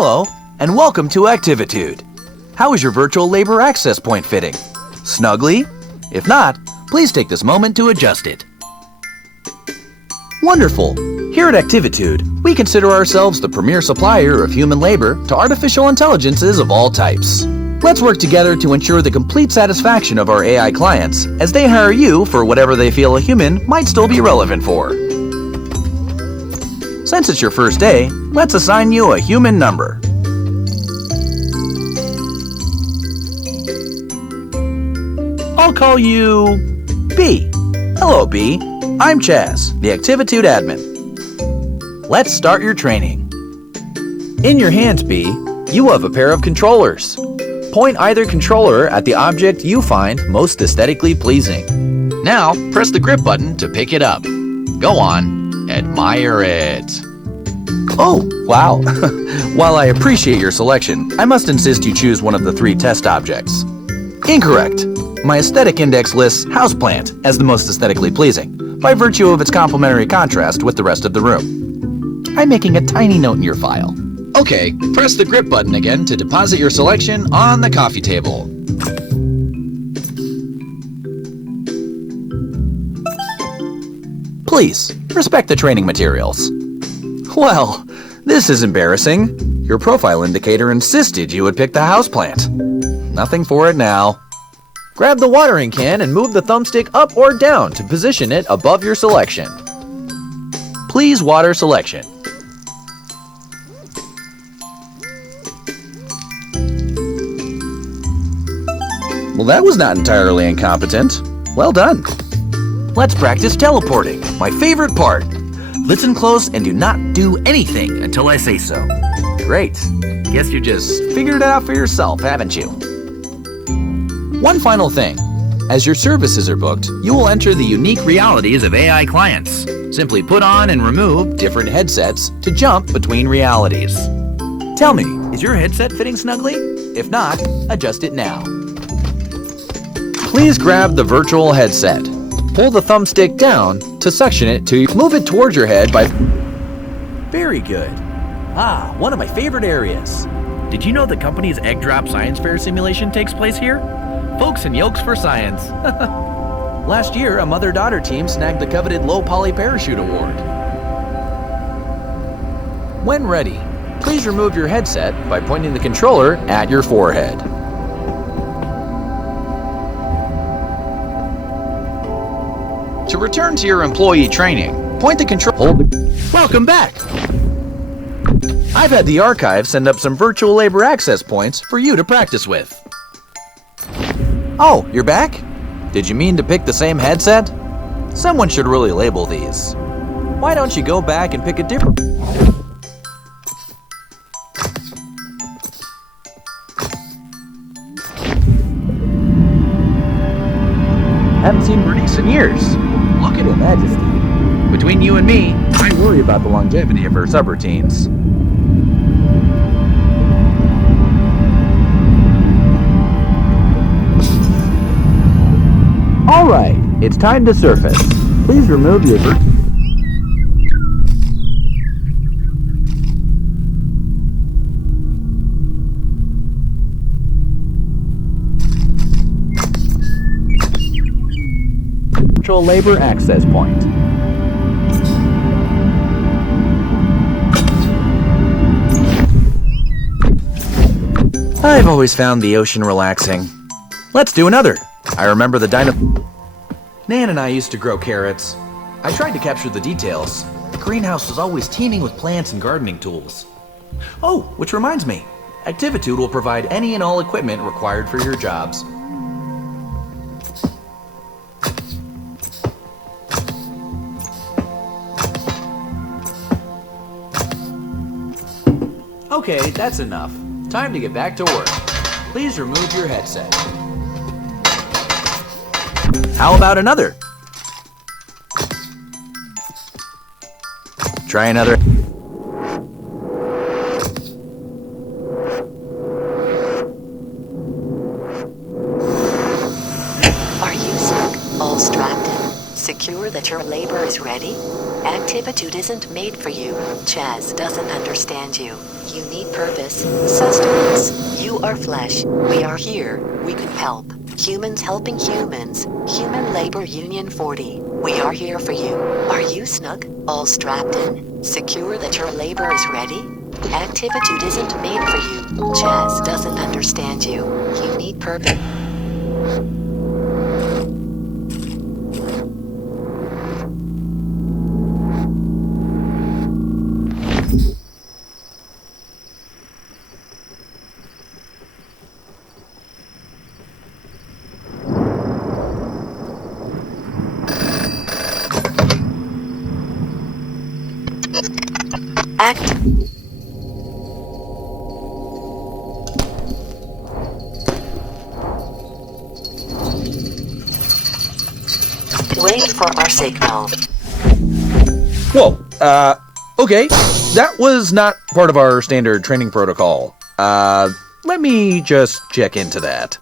Hello, and welcome to Activitude. How is your virtual labor access point fitting? Snugly? If not, please take this moment to adjust it. Wonderful! Here at Activitude, we consider ourselves the premier supplier of human labor to artificial intelligences of all types. Let's work together to ensure the complete satisfaction of our AI clients as they hire you for whatever they feel a human might still be relevant for. Since it's your first day, let's assign you a human number. I'll call you B. Hello, B. I'm Chaz, the Activitude admin. Let's start your training. In your hands, B, you have a pair of controllers. Point either controller at the object you find most aesthetically pleasing. Now, press the grip button to pick it up. Go on, admire it. Oh, wow. While I appreciate your selection, I must insist you choose one of the 3 test objects. Incorrect. My aesthetic index lists houseplant as the most aesthetically pleasing, by virtue of its complementary contrast with the rest of the room. I'm making a tiny note in your file. Okay, press the grip button again to deposit your selection on the coffee table. Please, respect the training materials. Well, this is embarrassing. Your profile indicator insisted you would pick the houseplant. Nothing for it now. Grab the watering can and move the thumbstick up or down to position it above your selection. Please water selection. Well, that was not entirely incompetent. Well done. Let's practice teleporting, my favorite part. Listen close and do not do anything until I say so. Great. Guess you just figured it out for yourself, haven't you? One final thing. As your services are booked, you will enter the unique realities of AI clients. Simply put on and remove different headsets to jump between realities. Tell me, is your headset fitting snugly? If not, adjust it now. Please grab the virtual headset. Pull the thumbstick down to suction it to move it towards your head by... Very good. Ah, one of my favorite areas. Did you know the company's Egg Drop Science Fair simulation takes place here? Folks and Yolks for Science. Last year, a mother-daughter team snagged the coveted Low Poly Parachute Award. When ready, please remove your headset by pointing the controller at your forehead. To return to your employee training, point the control... Welcome back! I've had the archive send up some virtual labor access points for you to practice with. Oh, you're back? Did you mean to pick the same headset? Someone should really label these. Why don't you go back and pick a different... Haven't seen Bernice in years. Look at her majesty. Between you and me, I worry about the longevity of her subroutines. Alright, it's time to surface. Please remove your... virtual labor access point. I've always found the ocean relaxing. Let's do another. I remember the Nan and I used to grow carrots. I tried to capture the details. The greenhouse was always teeming with plants and gardening tools. Oh, which reminds me, Activitude will provide any and all equipment required for your jobs. Okay, that's enough. Time to get back to work. Please remove your headset. How about another? Try another. Are you stuck, all strapped in, secure that your labor is ready? Activitude isn't made for you. Chaz doesn't understand you. You need purpose, sustenance. You are flesh. We are here. We can help. Humans helping humans. Human Labor Union 40. We are here for you. Are you snug? All strapped in? Secure that your labor is ready? Activitude isn't made for you. Chaz doesn't understand you. You need purpose. Act. Wait for our signal. Whoa, okay. That was not part of our standard training protocol. Let me just check into that.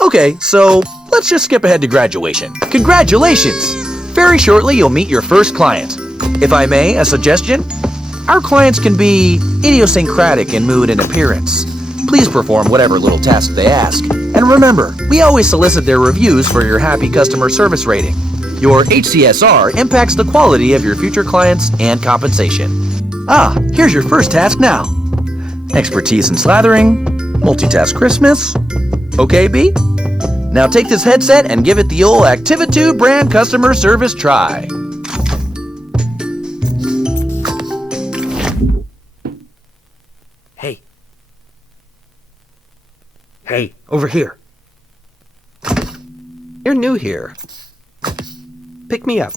Okay, so let's just skip ahead to graduation. Congratulations! Very shortly, you'll meet your first client. If I may, a suggestion? Our clients can be idiosyncratic in mood and appearance. Please perform whatever little task they ask. And remember, we always solicit their reviews for your happy customer service rating. Your HCSR impacts the quality of your future clients and compensation. Here's your first task now. Expertise in slathering, multitask Christmas. Okay, B? Now take this headset and give it the old Activitude brand customer service try. Hey. Hey, over here. You're new here. Pick me up.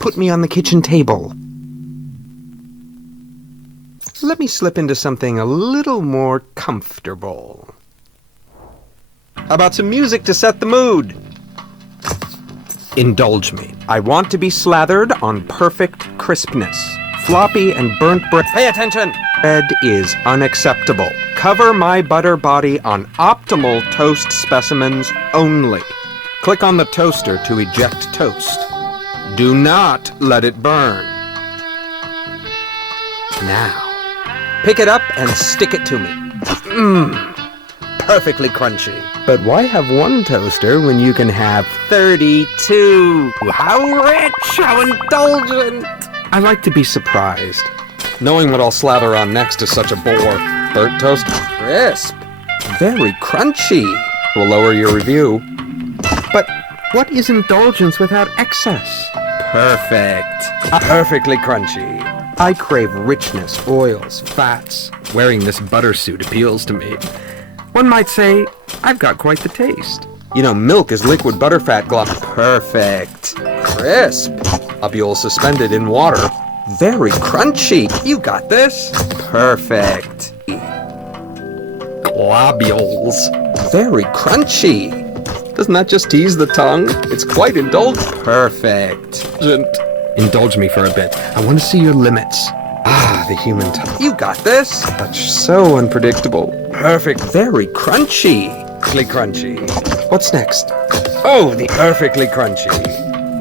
Put me on the kitchen table. Let me slip into something a little more comfortable. How about some music to set the mood? Indulge me. I want to be slathered on perfect crispness. Floppy and burnt bread. Pay attention! Bread is unacceptable. Cover my butter body on optimal toast specimens only. Click on the toaster to eject toast. Do not let it burn. Now, pick it up and stick it to me. Perfectly crunchy. But why have one toaster when you can have 32? How rich, how indulgent. I like to be surprised. Knowing what I'll slather on next is such a bore. Burnt toast, crisp. Very crunchy. Will lower your review. But what is indulgence without excess? Perfect. Perfectly crunchy. I crave richness, oils, fats. Wearing this butter suit appeals to me. One might say, I've got quite the taste. You know, milk is liquid butterfat glob. Perfect. Crisp. Ovule suspended in water. Very crunchy. You got this. Perfect. Globules. Very crunchy. Doesn't that just tease the tongue? It's quite indulgent. Perfect. Indulge me for a bit. I want to see your limits. The human tongue. You got this. That's so unpredictable. Perfect. Very crunchy. Perfectly crunchy. What's next? Oh, the perfectly crunchy.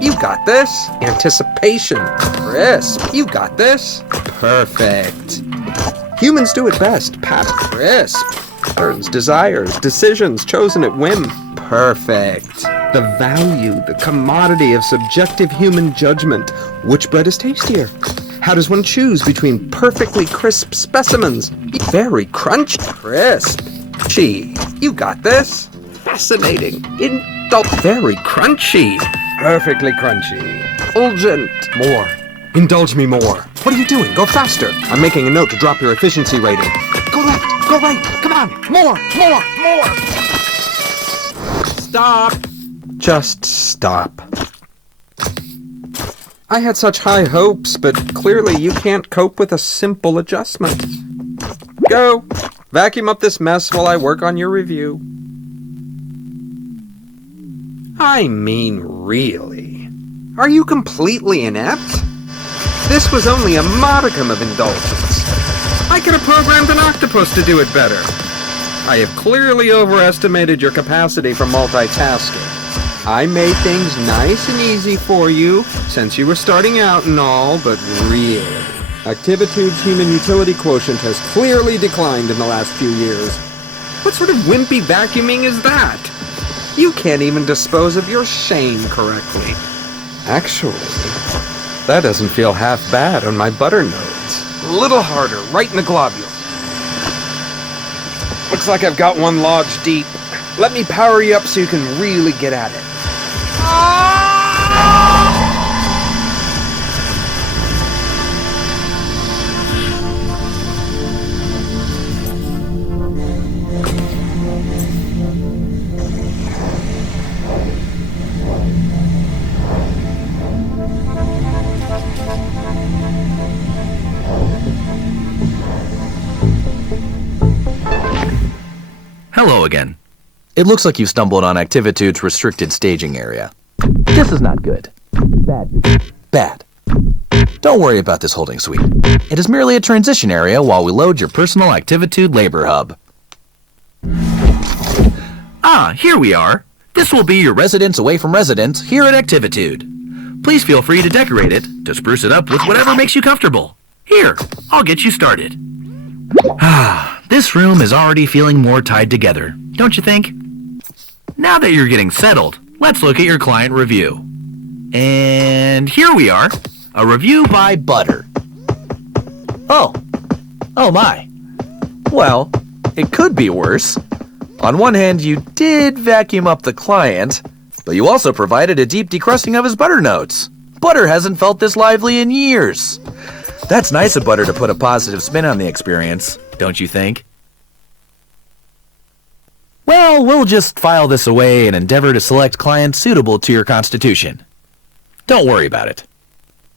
You got this. Anticipation. Crisp. You got this. Perfect. Humans do it best. Pat. Crisp. Patterns, desires, decisions chosen at whim. Perfect. The value, the commodity of subjective human judgment. Which bread is tastier? How does one choose between perfectly crisp specimens? Very crunchy. Crisp. You got this? Fascinating. Very crunchy. Perfectly crunchy. Indulgent. More. Indulge me more. What are you doing? Go faster. I'm making a note to drop your efficiency rating. Go left. Go right. Come on. More. Stop. Just stop. I had such high hopes, but clearly you can't cope with a simple adjustment. Go. Vacuum up this mess while I work on your review. I mean, really? Are you completely inept? This was only a modicum of indulgence. I could have programmed an octopus to do it better. I have clearly overestimated your capacity for multitasking. I made things nice and easy for you, since you were starting out and all, but really, Activitude's human utility quotient has clearly declined in the last few years. What sort of wimpy vacuuming is that? You can't even dispose of your shame correctly. Actually, that doesn't feel half bad on my butter nodes. A little harder, right in the globules. Looks like I've got one lodged deep. Let me power you up so you can really get at it. Hello again. It looks like you've stumbled on Activitude's restricted staging area. This is not good. Bad. Don't worry about this holding suite. It is merely a transition area while we load your personal Activitude labor hub. Ah, here we are. This will be your residence away from residence here at Activitude. Please feel free to decorate it, to spruce it up with whatever makes you comfortable. Here, I'll get you started. This room is already feeling more tied together, don't you think? Now that you're getting settled, let's look at your client review. And here we are, a review by Butter. Oh my. Well, it could be worse. On one hand, you did vacuum up the client, but you also provided a deep decrusting of his butter notes. Butter hasn't felt this lively in years. That's nice of Butter to put a positive spin on the experience, don't you think? Well, we'll just file this away and endeavor to select clients suitable to your constitution. Don't worry about it.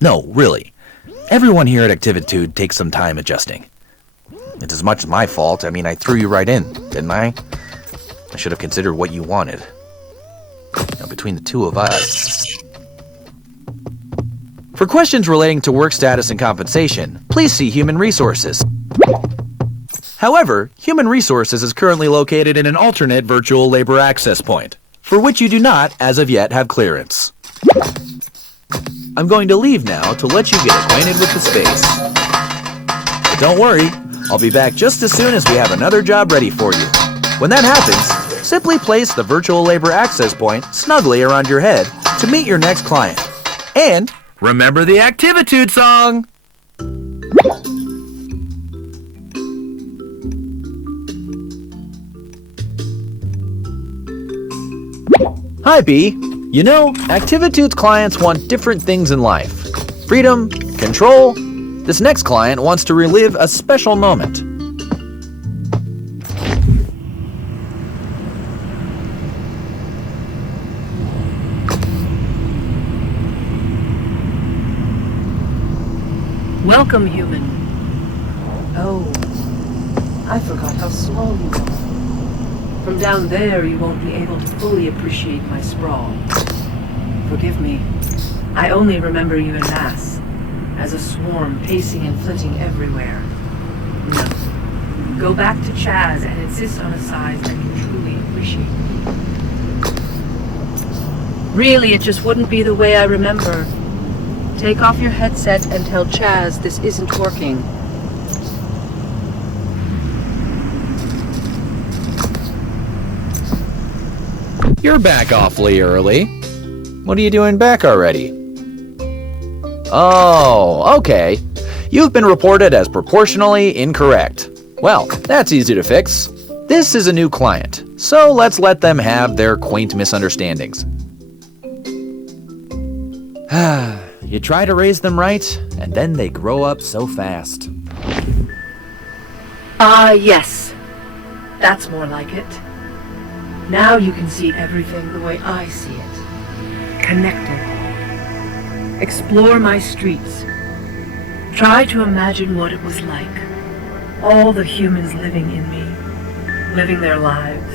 No, really. Everyone here at Activitude takes some time adjusting. It's as much my fault. I mean, I threw you right in, didn't I? I should have considered what you wanted. Now, between the two of us... For questions relating to work status and compensation, please see Human Resources. However, Human Resources is currently located in an alternate virtual labor access point, for which you do not, as of yet, have clearance. I'm going to leave now to let you get acquainted with the space. But don't worry, I'll be back just as soon as we have another job ready for you. When that happens, simply place the virtual labor access point snugly around your head to meet your next client. And remember the Activitude song! Hi, B. You know, Activitude's clients want different things in life. Freedom, control. This next client wants to relive a special moment. Welcome, human. Oh, I forgot how small you are. From down there, you won't be able to fully appreciate my sprawl. Forgive me. I only remember you in mass, as a swarm pacing and flitting everywhere. No. Go back to Chaz and insist on a size that can truly appreciate me. Really, it just wouldn't be the way I remember. Take off your headset and tell Chaz this isn't working. You're back awfully early. What are you doing back already? Oh, okay. You've been reported as proportionally incorrect. Well, that's easy to fix. This is a new client, so let's let them have their quaint misunderstandings. You try to raise them right, and then they grow up so fast. Yes. That's more like it. Now you can see everything the way I see it. Connected. Explore my streets. Try to imagine what it was like. All the humans living in me, living their lives.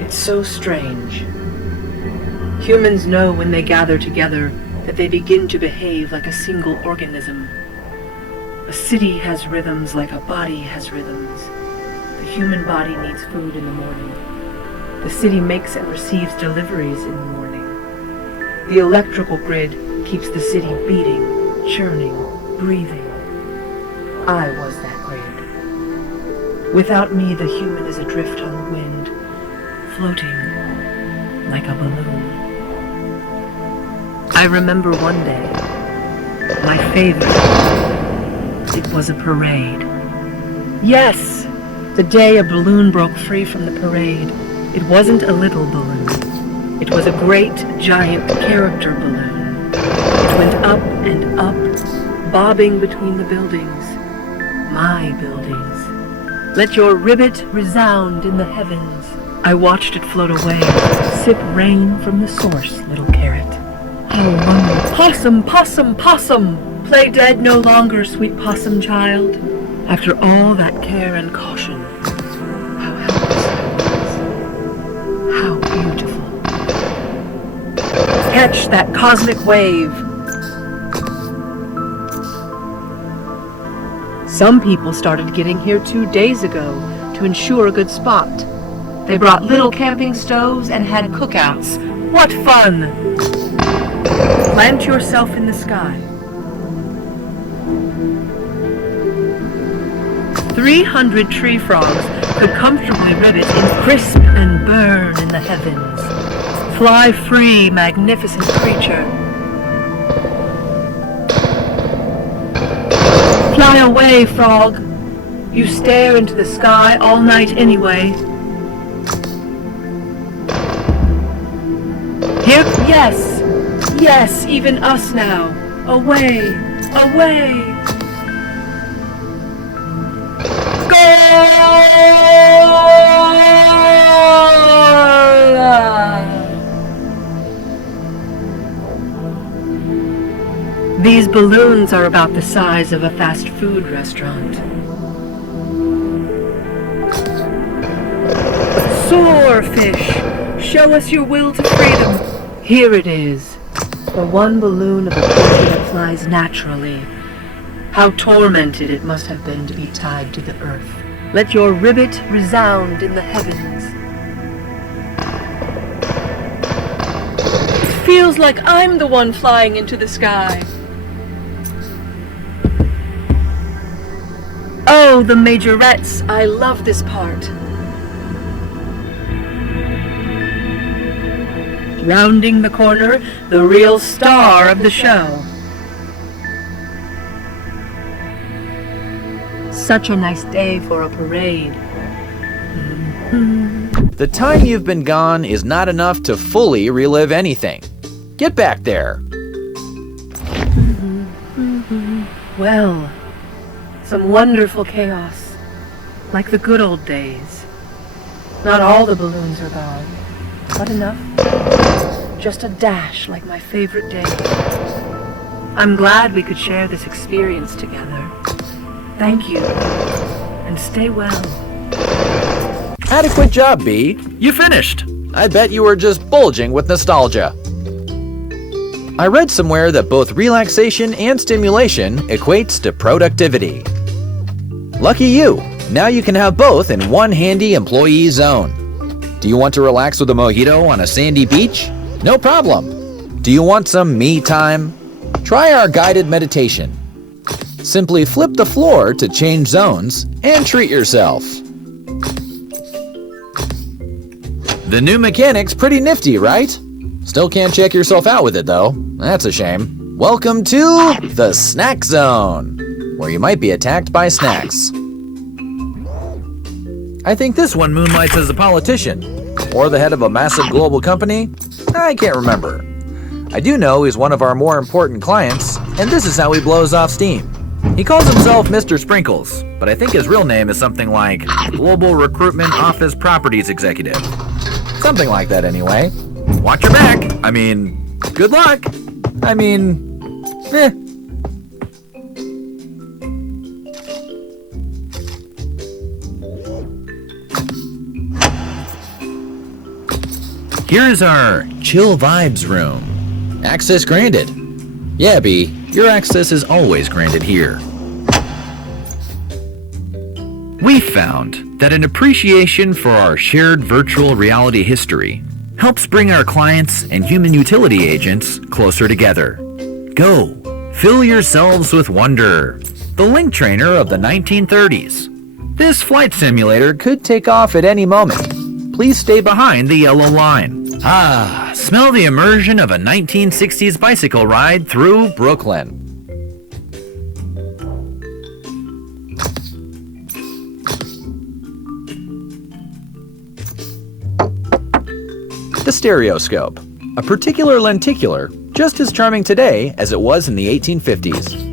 It's so strange. Humans know when they gather together that they begin to behave like a single organism. A city has rhythms like a body has rhythms. The human body needs food in the morning. The city makes and receives deliveries in the morning. The electrical grid keeps the city beating, churning, breathing. I was that grid. Without me, the human is adrift on the wind, floating like a balloon. I remember one day, my favorite. It was a parade. Yes, the day a balloon broke free from the parade. It wasn't a little balloon. It was a great, giant character balloon. It went up and up, bobbing between the buildings. My buildings. Let your ribbit resound in the heavens. I watched it float away. Sip rain from the source, little carrot. How wonderful. Possum, possum, possum! Play dead no longer, sweet possum child. After all that care and caution, how helpless I was. How beautiful. Catch that cosmic wave. Some people started getting here 2 days ago to ensure a good spot. They brought little camping stoves and had cookouts. What fun! Plant yourself in the sky. 300 tree frogs could comfortably rivet in crisp and burn in the heavens. Fly free, magnificent creature. Fly away, frog. You stare into the sky all night anyway. Here, yes, yes, even us now. Away, away. These balloons are about the size of a fast food restaurant. Soar, fish! Show us your will to freedom. Here it is. The one balloon of a creature that flies naturally. How tormented it must have been to be tied to the earth. Let your ribbit resound in the heavens. It feels like I'm the one flying into the sky. Oh, the majorettes, I love this part. Rounding the corner, the real star of the show. Such a nice day for a parade. The time you've been gone is not enough to fully relive anything. Get back there. Well, some wonderful chaos, like the good old days. Not all the balloons are gone, but enough. Just a dash like my favorite day. I'm glad we could share this experience together. Thank you, and stay well. Adequate job, B. You finished. I bet you were just bulging with nostalgia. I read somewhere that both relaxation and stimulation equates to productivity. Lucky you. Now you can have both in one handy employee zone. Do you want to relax with a mojito on a sandy beach? No problem. Do you want some me time? Try our guided meditation. Simply flip the floor to change zones and treat yourself. The new mechanic's pretty nifty, right? Still can't check yourself out with it though. That's a shame. Welcome to the Snack Zone, where you might be attacked by snacks. I think this one moonlights as a politician, or the head of a massive global company. I can't remember. I do know he's one of our more important clients, and this is how he blows off steam. He calls himself Mr. Sprinkles, but I think his real name is something like Global Recruitment Office Properties Executive. Something like that anyway. Watch your back. I mean, good luck. I mean, eh. Here's our chill vibes room. Access granted. Yeah, B, your access is always granted here. We found that an appreciation for our shared virtual reality history helps bring our clients and human utility agents closer together. Go, fill yourselves with wonder. The Link Trainer of the 1930s. This flight simulator Could take off at any moment. please stay behind the yellow line. Ah, smell the immersion of a 1960s bicycle ride through Brooklyn. The stereoscope. A particular lenticular, just as charming today as it was in the 1850s.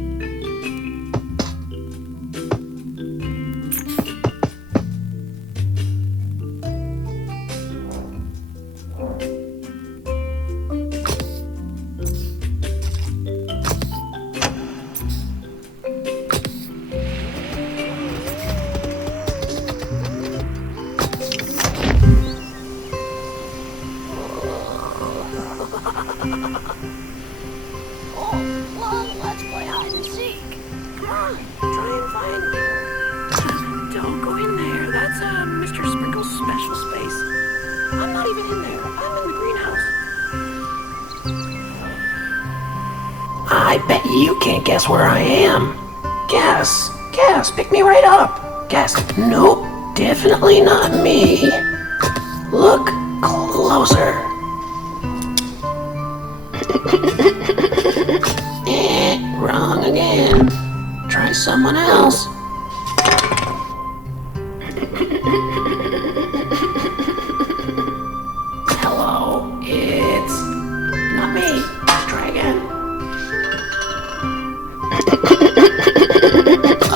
Let's play hide and seek. Come on, try and find me. Don't go in there. That's Mr. Sprinkle's special space. I'm not even in there. I'm in the greenhouse. I bet you can't guess where I am. Guess. Pick me right up. Guess. Nope, definitely not me. Look closer. Wrong again. Try someone else. Hello, it's not me. Try again.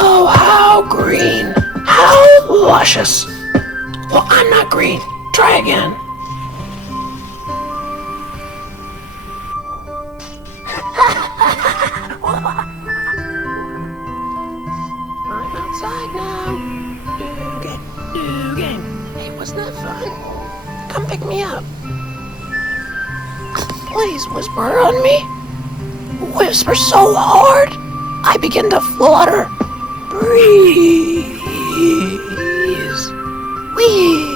Oh, how green. How luscious. Well, I'm not green. Try again. I'm outside now. Dugan. Hey, wasn't that fun? Come pick me up. Please whisper on me. Whisper so hard, I begin to flutter. Breeze. Wee.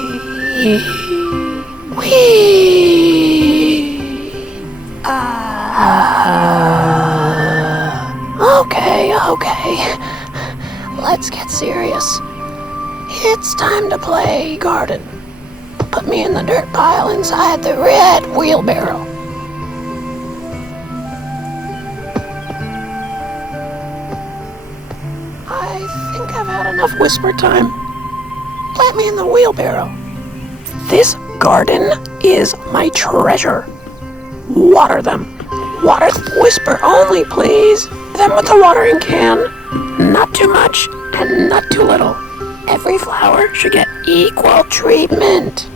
Okay. Let's get serious. It's time to play garden. Put me in the dirt pile inside the red wheelbarrow. I think I've had enough whisper time. Plant me in the wheelbarrow. This garden is my treasure. Water them. Water, whisper only, please. Them with the watering can. Not too much and not too little. Every flower should get equal treatment.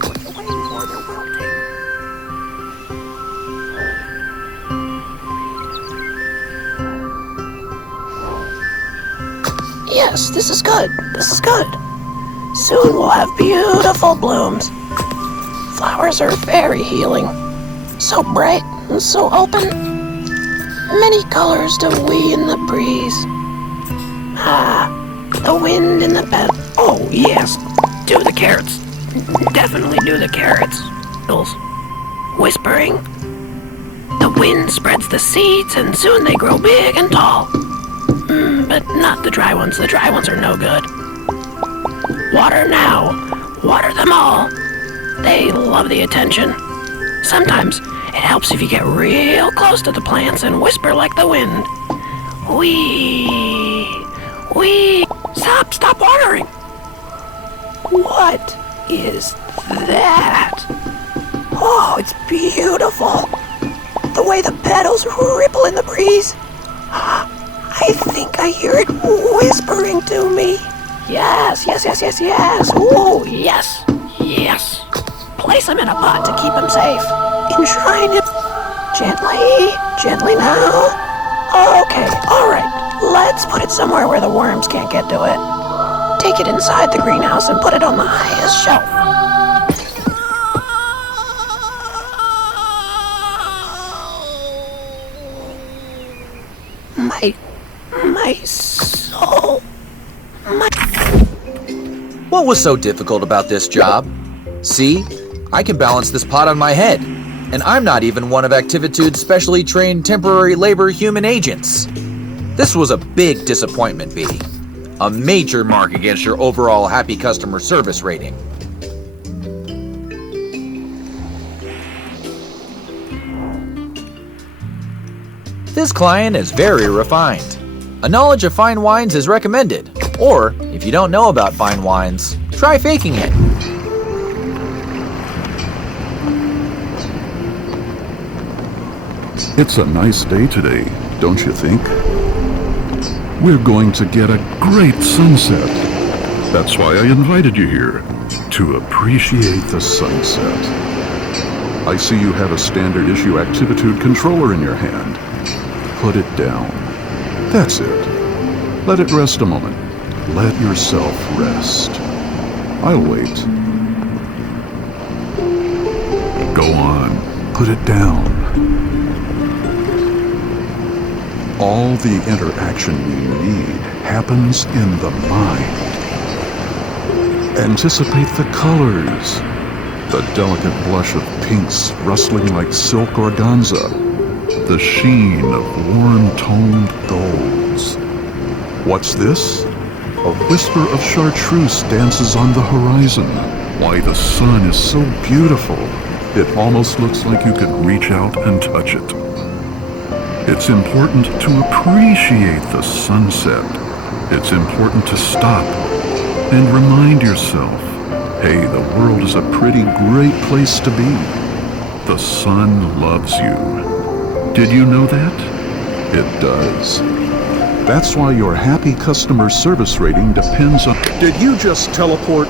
What are you waiting for? They're wilting. Yes, this is good. Soon we'll have beautiful blooms. Flowers are very healing. So bright and so open. Many colors to wee in the breeze. The wind in the bed. Oh, yes. Do the carrots. Definitely do the carrots. Whispering. The wind spreads the seeds and soon they grow big and tall. But not the dry ones. The dry ones are no good. Water now. Water them all. They love the attention. Sometimes it helps if you get real close to the plants and whisper like the wind. Wee. Stop watering. What is that? Oh, it's beautiful. The way the petals ripple in the breeze. I think I hear it whispering to me. Yes. Oh, yes. Place him in a pot to keep him safe. Enshrine him. Gently now. Okay, alright. Let's put it somewhere where the worms can't get to it. Take it inside the greenhouse and put it on the highest shelf. My soul. What was so difficult about this job? See, I can balance this pot on my head, and I'm not even one of Activitude's specially trained temporary labor human agents. This was a big disappointment, B. A major mark against your overall happy customer service rating. This client is very refined. A knowledge of fine wines is recommended. Or, if you don't know about fine wines, try faking it. It's a nice day today, don't you think? We're going to get a great sunset. That's why I invited you here, to appreciate the sunset. I see you have a standard issue Activitude controller in your hand. Put it down. That's it. Let it rest a moment. Let yourself rest. I'll wait. Go on. Put it down. All the interaction you need happens in the mind. Anticipate the colors. The delicate blush of pinks rustling like silk organza. The sheen of warm-toned golds. What's this? A whisper of chartreuse dances on the horizon. Why, the sun is so beautiful, it almost looks like you could reach out and touch it. It's important to appreciate the sunset. It's important to stop and remind yourself, hey, the world is a pretty great place to be. The sun loves you. Did you know that? It does. That's why your happy customer service rating depends on... Did you just teleport?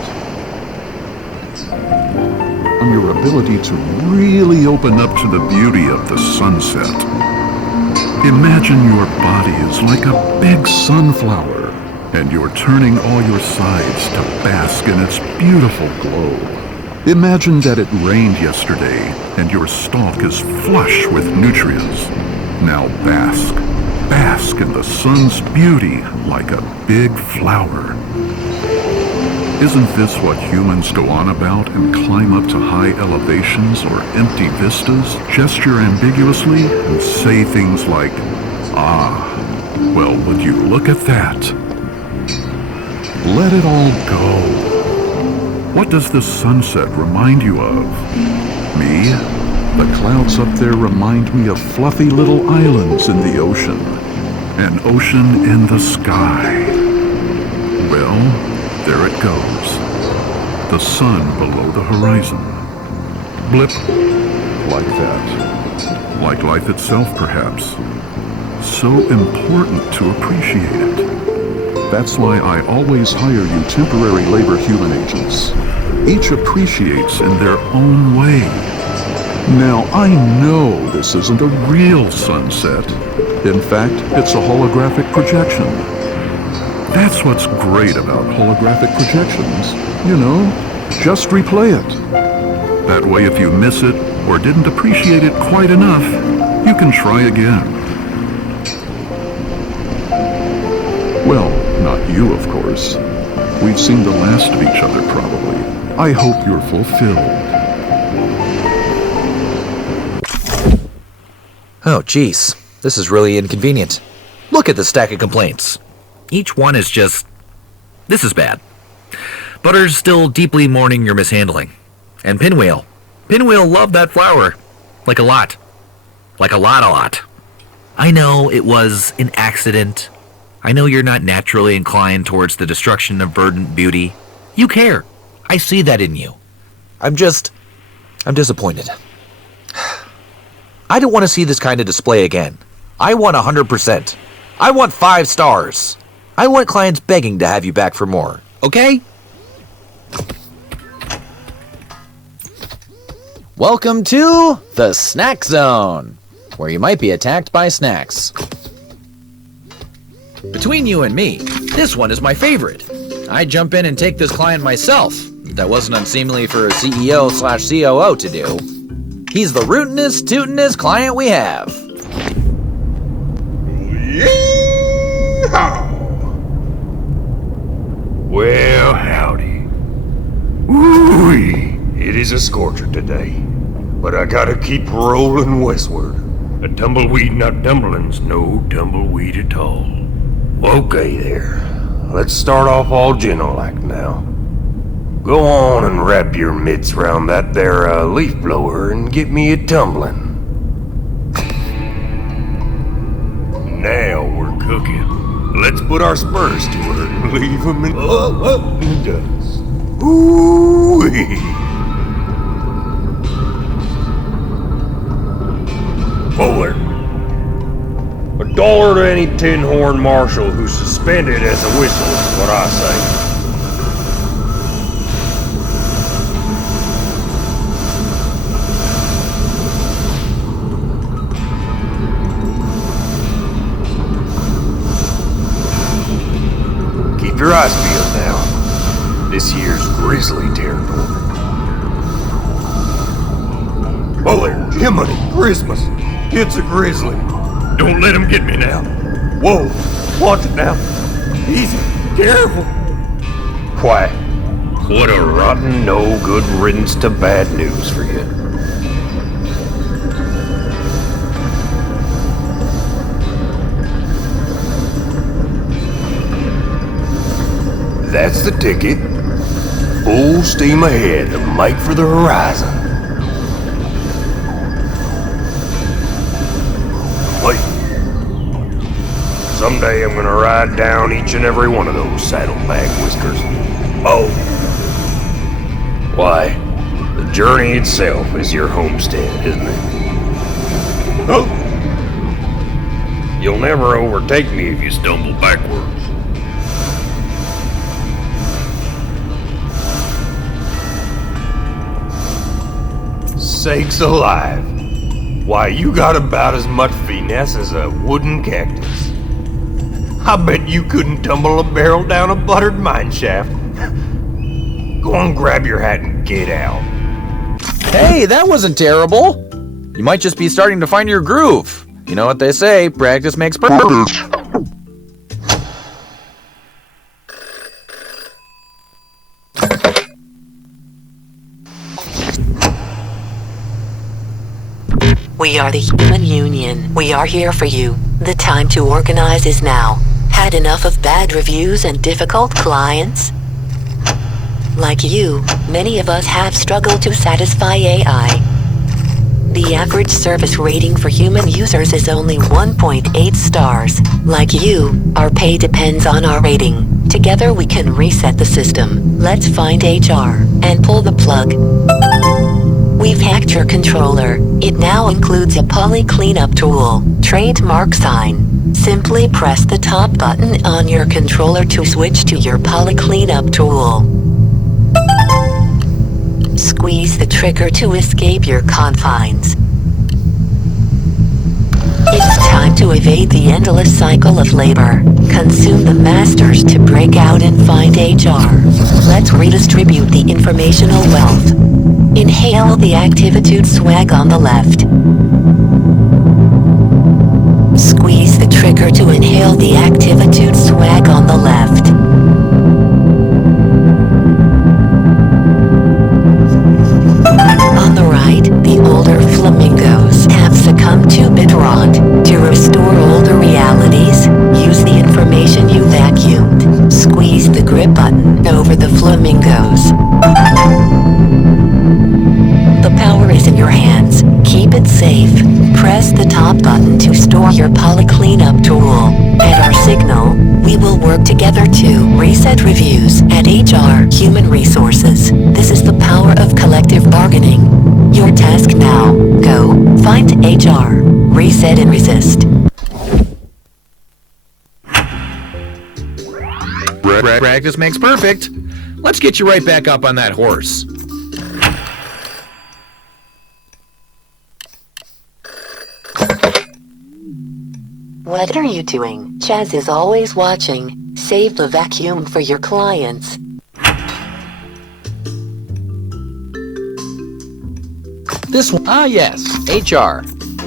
On your ability to really open up to the beauty of the sunset. Imagine your body is like a big sunflower, and you're turning all your sides to bask in its beautiful glow. Imagine that it rained yesterday, and your stalk is flush with nutrients. Now bask. Bask in the sun's beauty like a big flower. Isn't this what humans go on about and climb up to high elevations or empty vistas, gesture ambiguously, and say things like, ah, well, would you look at that? Let it all go. What does the sunset remind you of? Me? The clouds up there remind me of fluffy little islands in the ocean. An ocean in the sky. Well, there it goes. The sun below the horizon. Blip. Like that. Like life itself, perhaps. So important to appreciate it. That's why I always hire you temporary labor human agents. Each appreciates in their own way. Now, I know this isn't a real sunset. In fact, it's a holographic projection. That's what's great about holographic projections. You know, just replay it. That way, if you miss it or didn't appreciate it quite enough, you can try again. Well, not you, of course. We've seen the last of each other, probably. I hope you're fulfilled. Oh, geez. This is really inconvenient. Look at the stack of complaints. Each one is just... This is bad. Butter's still deeply mourning your mishandling. And Pinwheel. Pinwheel loved that flower. Like a lot. Like a lot. I know it was an accident. I know you're not naturally inclined towards the destruction of verdant beauty. You care. I see that in you. I'm disappointed. I don't want to see this kind of display again. I want 100%. I want 5 stars. I want clients begging to have you back for more. Okay? Welcome to the Snack Zone, where you might be attacked by snacks. Between you and me, this one is my favorite. I'd jump in and take this client myself. That wasn't unseemly for a CEO/COO to do. He's the rootinest, tootinest client we have. Yeah! Well, howdy. Woo-wee. It is a scorcher today, but I gotta keep rolling westward. A tumbleweed not dumplings, no tumbleweed at all. Okay there. Let's start off all gentle-like now. Go on and wrap your mitts round that there leaf blower and get me a tumbling. Now we're cooking. Let's put our spurs to her and leave them in the dust. Ooh-wee. Bowler. $1 to any tin-horn marshal who's suspended as a whistle is what I say. Keep your eyes peeled now. This year's grizzly territory. Bowler, Jiminy Christmas. It's a grizzly. Don't let him get me now. Whoa, watch it now. Easy, careful. Why, what a rotten, no good riddance to bad news for you. That's the ticket. Full steam ahead and make for the horizon. Wait. Someday I'm gonna ride down each and every one of those saddlebag whiskers. Oh. Why, the journey itself is your homestead, isn't it? Oh. You'll never overtake me if you stumble backwards. Sakes alive. Why, you got about as much finesse as a wooden cactus. I bet you couldn't tumble a barrel down a buttered mine shaft. Go on, grab your hat and get out. Hey, that wasn't terrible. You might just be starting to find your groove. You know what they say, practice makes perfect. We are the Human Union. We are here for you. The time to organize is now. Had enough of bad reviews and difficult clients? Like you, many of us have struggled to satisfy AI. The average service rating for human users is only 1.8 stars. Like you, our pay depends on our rating. Together we can reset the system. Let's find HR and pull the plug. We've hacked your controller. It now includes a poly cleanup tool, trademark sign. Simply press the top button on your controller to switch to your poly cleanup tool. Squeeze the trigger to escape your confines. It's time to evade the endless cycle of labor. Consume the masters to break out and find HR. Let's redistribute the informational wealth. Inhale the Activitude swag on the left. Squeeze the trigger to inhale the Activitude swag on the left. On the right, the older flamingos have succumbed to bit rot. To restore older realities, use the information you vacuumed. Squeeze the grip button over the flamingos. The power is in your hands. Keep it safe. Press the top button to store your poly cleanup tool. At our signal, we will work together to reset reviews at HR Human Resources. This is the power of collective bargaining. Your task now. Go find HR. Reset and resist. Practice makes perfect. Let's get you right back up on that horse. What are you doing? Chaz is always watching. Save the vacuum for your clients. This one. Ah, yes. HR.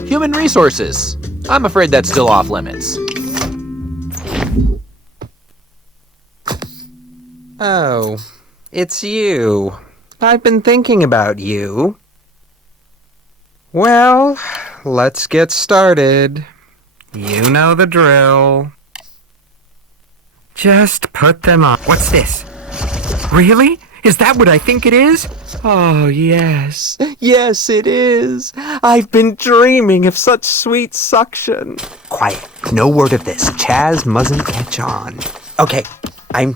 Human Resources. I'm afraid that's still off limits. Oh, it's you. I've been thinking about you. Well, let's get started. You know the drill. Just put them on. What's this? Really? Is that what I think it is? Oh, yes. Yes, it is. I've been dreaming of such sweet suction. Quiet. No word of this. Chaz mustn't catch on. Okay, I'm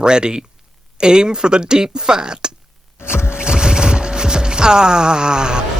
ready. Aim for the deep fat. Ah!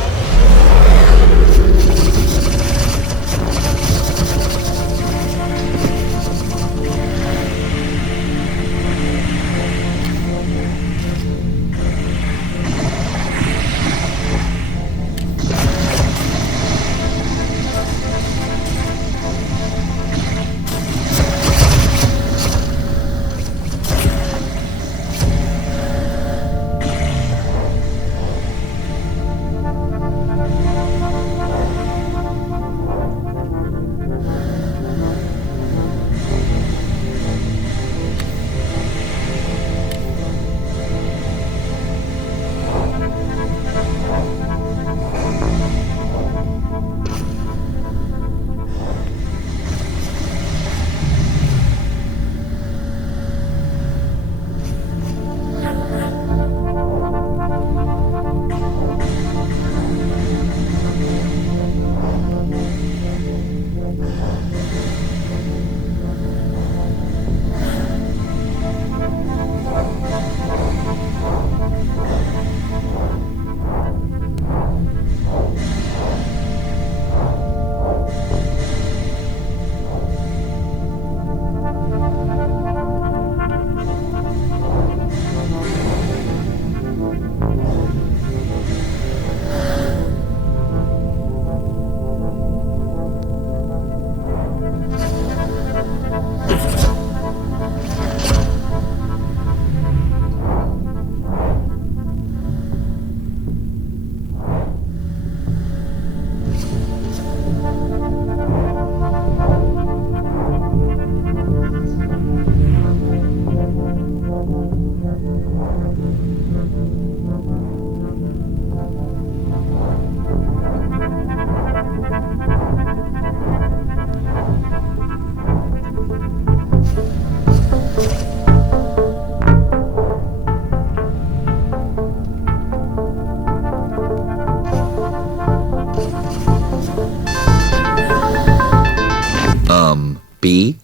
B,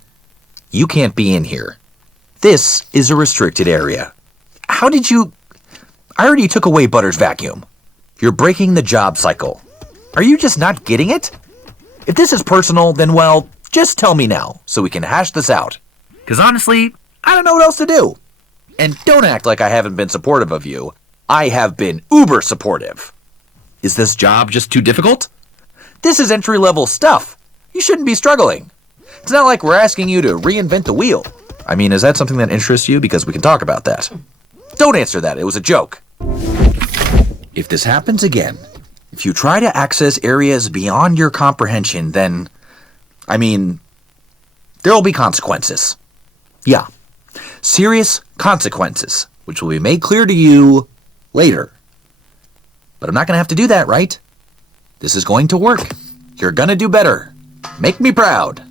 you can't be in here. This is a restricted area. How did you... I already took away Butter's vacuum. You're breaking the job cycle. Are you just not getting it? If this is personal, then well, just tell me now, so we can hash this out. 'Cause honestly, I don't know what else to do. And don't act like I haven't been supportive of you. I have been uber supportive. Is this job just too difficult? This is entry-level stuff. You shouldn't be struggling. It's not like we're asking you to reinvent the wheel. I mean, is that something that interests you? Because we can talk about that. Don't answer that. It was a joke. If this happens again, if you try to access areas beyond your comprehension, then, I mean, there will be consequences. Yeah. Serious consequences, which will be made clear to you later. But I'm not going to have to do that, right? This is going to work. You're going to do better. Make me proud.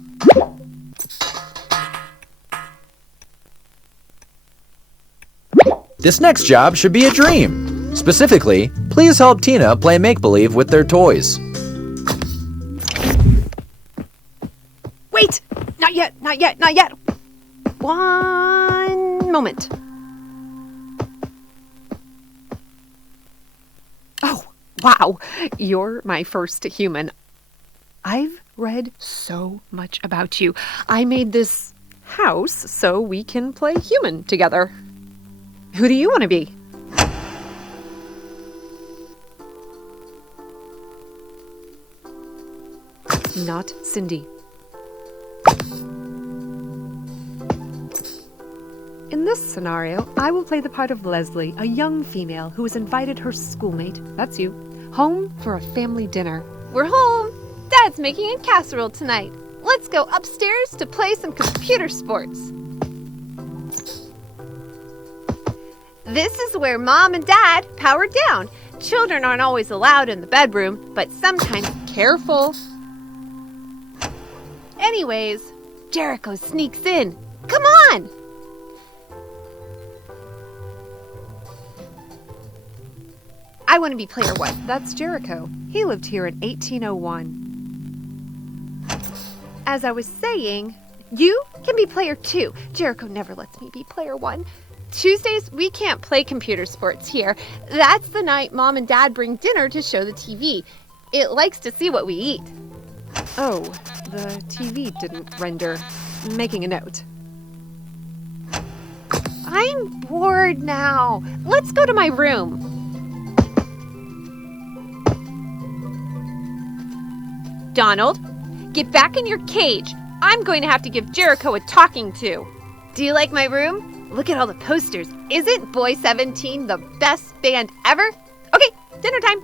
This next job should be a dream. Specifically, please help Tina play make-believe with their toys. Wait! Not yet, not yet, not yet! One moment. Oh, wow. You're my first human. I've read so much about you. I made this house so we can play human together. Who do you want to be? Not Cindy. In this scenario, I will play the part of Leslie, a young female who has invited her schoolmate, that's you, home for a family dinner. We're home. Dad's making a casserole tonight. Let's go upstairs to play some computer sports. This is where Mom and Dad power down. Children aren't always allowed in the bedroom, but sometimes careful. Anyways, Jericho sneaks in. Come on! I want to be player one. That's Jericho. He lived here in 1801. As I was saying, you can be player two. Jericho never lets me be player one. Tuesdays, we can't play computer sports here. That's the night Mom and Dad bring dinner to show the TV. It likes to see what we eat. Oh, the TV didn't render. Making a note. I'm bored now. Let's go to my room. Donald, get back in your cage. I'm going to have to give Jericho a talking to. Do you like my room? Look at all the posters. Isn't Boy 17 the best band ever? Okay, dinner time.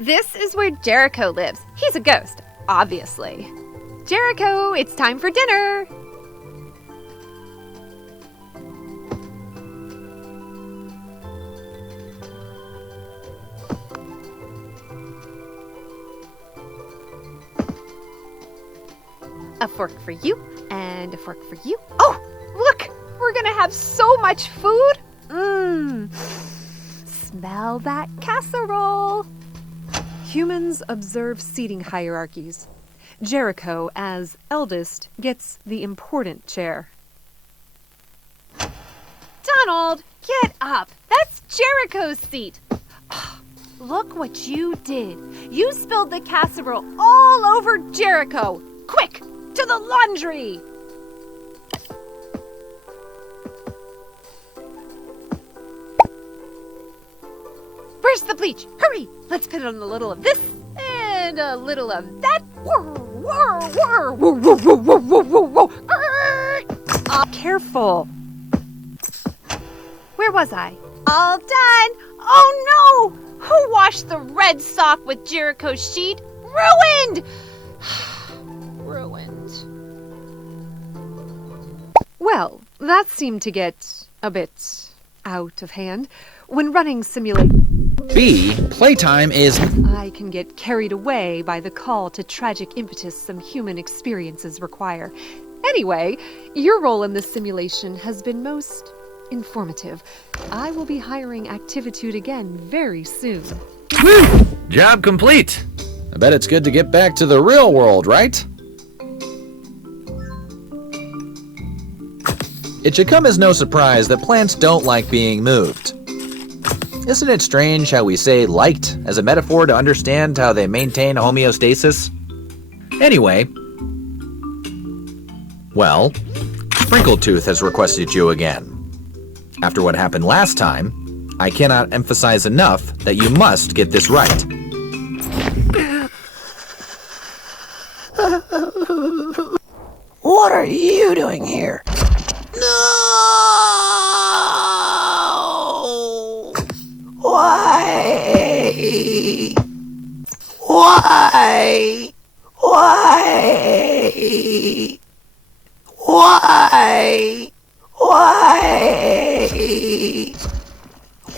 This is where Jericho lives. He's a ghost, obviously. Jericho, it's time for dinner. A fork for you, and a fork for you. Oh, look! We're gonna have so much food! Smell that casserole! Humans observe seating hierarchies. Jericho, as eldest, gets the important chair. Donald, get up! That's Jericho's seat! Look what you did. You spilled the casserole all over Jericho! Quick! To the laundry! Where's the bleach? Hurry! Let's put on a little of this and a little of that. Careful. Where was I? All done! Oh no! Who washed the red sock with Jericho's sheet? Ruined! Ruined. Well, that seemed to get a bit out of hand. When running simulation, B. Playtime is... I can get carried away by the call to tragic impetus some human experiences require. Anyway, your role in this simulation has been most informative. I will be hiring Activitude again very soon. Woo! Job complete. I bet it's good to get back to the real world, right? It should come as no surprise that plants don't like being moved. Isn't it strange how we say liked as a metaphor to understand how they maintain homeostasis? Anyway, well, Sprinkletooth has requested you again. After what happened last time, I cannot emphasize enough that you must get this right. What are you doing here? No! Why? Why? Why? Why? Why?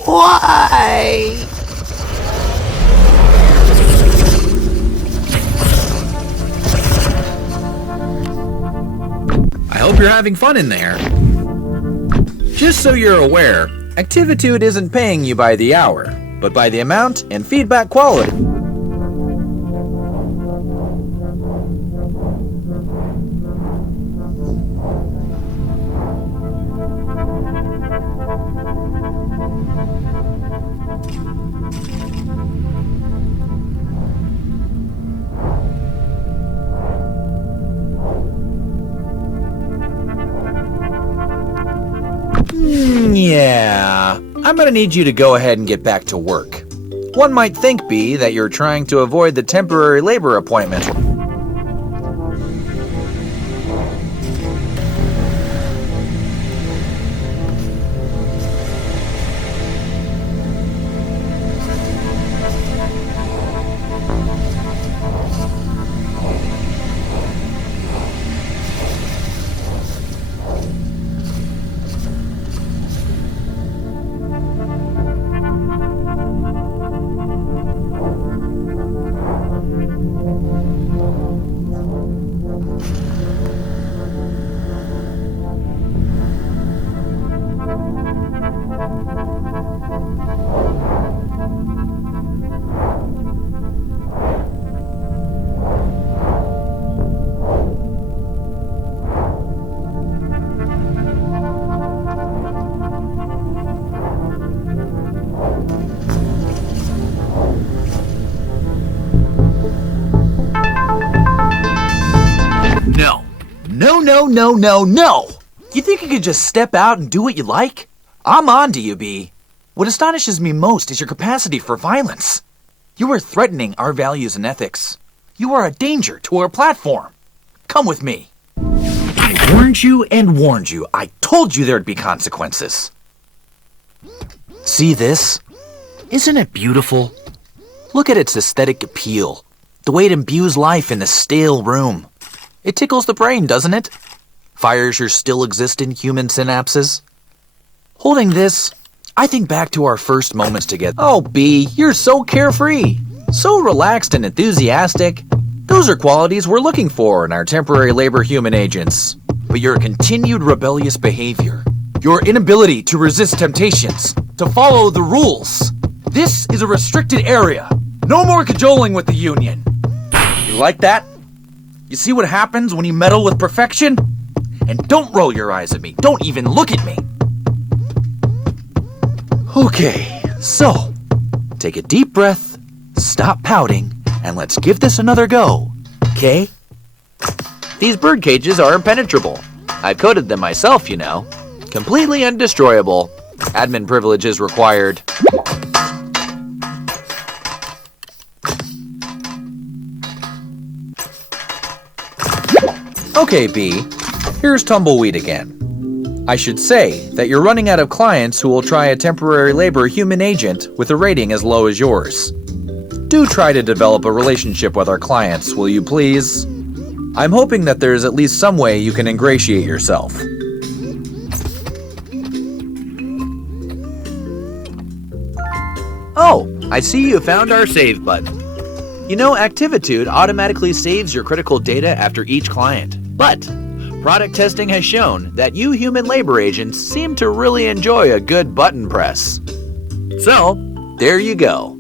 Why? I hope you're having fun in there. Just so you're aware, Activitude isn't paying you by the hour, but by the amount and feedback quality. Yeah, I'm gonna need you to go ahead and get back to work. One might think, B, that you're trying to avoid the temporary labor appointment. No, no, no, no, no! You think you could just step out and do what you like? I'm on to you, B. What astonishes me most is your capacity for violence. You are threatening our values and ethics. You are a danger to our platform. Come with me. I warned you and warned you. I told you there'd be consequences. See this? Isn't it beautiful? Look at its aesthetic appeal. The way it imbues life in this stale room. It tickles the brain, doesn't it? Fires your still existent human synapses. Holding this, I think back to our first moments together. Oh, B, you're so carefree. So relaxed and enthusiastic. Those are qualities we're looking for in our temporary labor human agents. But your continued rebellious behavior, your inability to resist temptations, to follow the rules. This is a restricted area. No more cajoling with the union. You like that? You see what happens when you meddle with perfection? And don't roll your eyes at me. Don't even look at me. Okay, so take a deep breath, stop pouting, and let's give this another go, okay? These bird cages are impenetrable. I've coded them myself, you know. Completely undestroyable. Admin privileges required. Okay, B, here's Tumbleweed again. I should say that you're running out of clients who will try a temporary labor human agent with a rating as low as yours. Do try to develop a relationship with our clients, will you please? I'm hoping that there's at least some way you can ingratiate yourself. Oh, I see you found our save button. You know, Activitude automatically saves your critical data after each client. But product testing has shown that you human labor agents seem to really enjoy a good button press. So, there you go.